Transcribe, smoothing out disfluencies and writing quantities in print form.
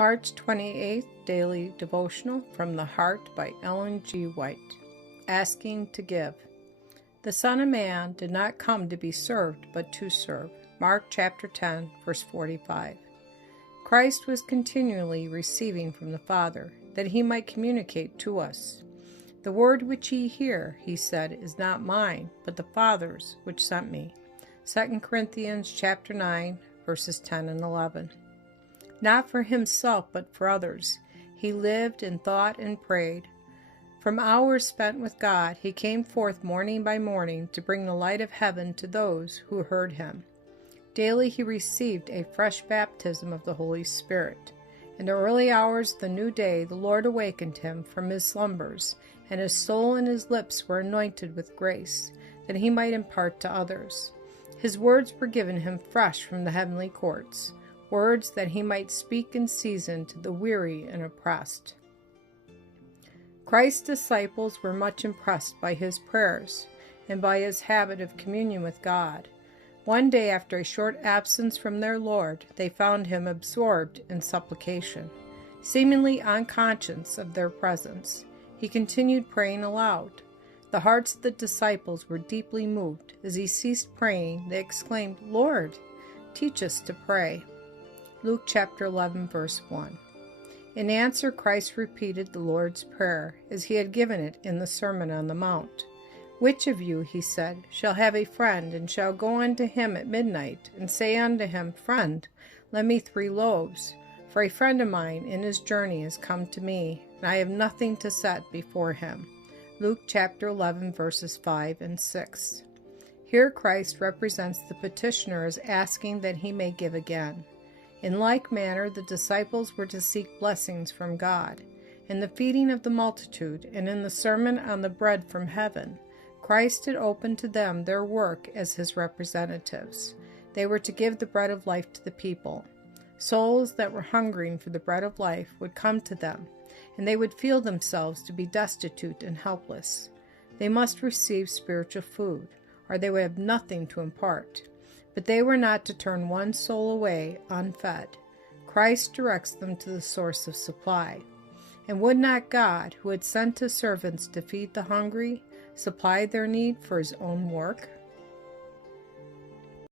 March 28th Daily Devotional from the Heart by Ellen G. White. Asking to give. The Son of Man did not come to be served, but to serve. Mark chapter 10, verse 45. Christ was continually receiving from the Father, that he might communicate to us. The word which ye hear, he said, is not mine, but the Father's which sent me. 2 Corinthians chapter 9, verses 10 and 11. Not for himself, but for others. He lived and thought and prayed. From hours spent with God, he came forth morning by morning to bring the light of heaven to those who heard him. Daily he received a fresh baptism of the Holy Spirit. In the early hours of the new day, the Lord awakened him from his slumbers, and his soul and his lips were anointed with grace, that he might impart to others. His words were given him fresh from the heavenly courts, words that he might speak in season to the weary and oppressed. Christ's disciples were much impressed by his prayers and by his habit of communion with God. One day, after a short absence from their Lord, they found him absorbed in supplication. Seemingly unconscious of their presence, he continued praying aloud. The hearts of the disciples were deeply moved. As he ceased praying, they exclaimed, "Lord, teach us to pray." Luke chapter 11, verse 1. In answer, Christ repeated the Lord's Prayer, as he had given it in the Sermon on the Mount. "Which of you," he said, "shall have a friend, and shall go unto him at midnight, and say unto him, Friend, lend me 3 loaves, for a friend of mine in his journey is come to me, and I have nothing to set before him." Luke chapter 11, verses 5 and 6. Here Christ represents the petitioner as asking that he may give again. In like manner, the disciples were to seek blessings from God. In the feeding of the multitude and in the Sermon on the Bread from heaven, Christ had opened to them their work as his representatives. They were to give the bread of life to the people. Souls that were hungering for the bread of life would come to them, and they would feel themselves to be destitute and helpless. They must receive spiritual food, or they would have nothing to impart. But they were not to turn one soul away unfed. Christ directs them to the source of supply. And would not God, who had sent his servants to feed the hungry, supply their need for his own work?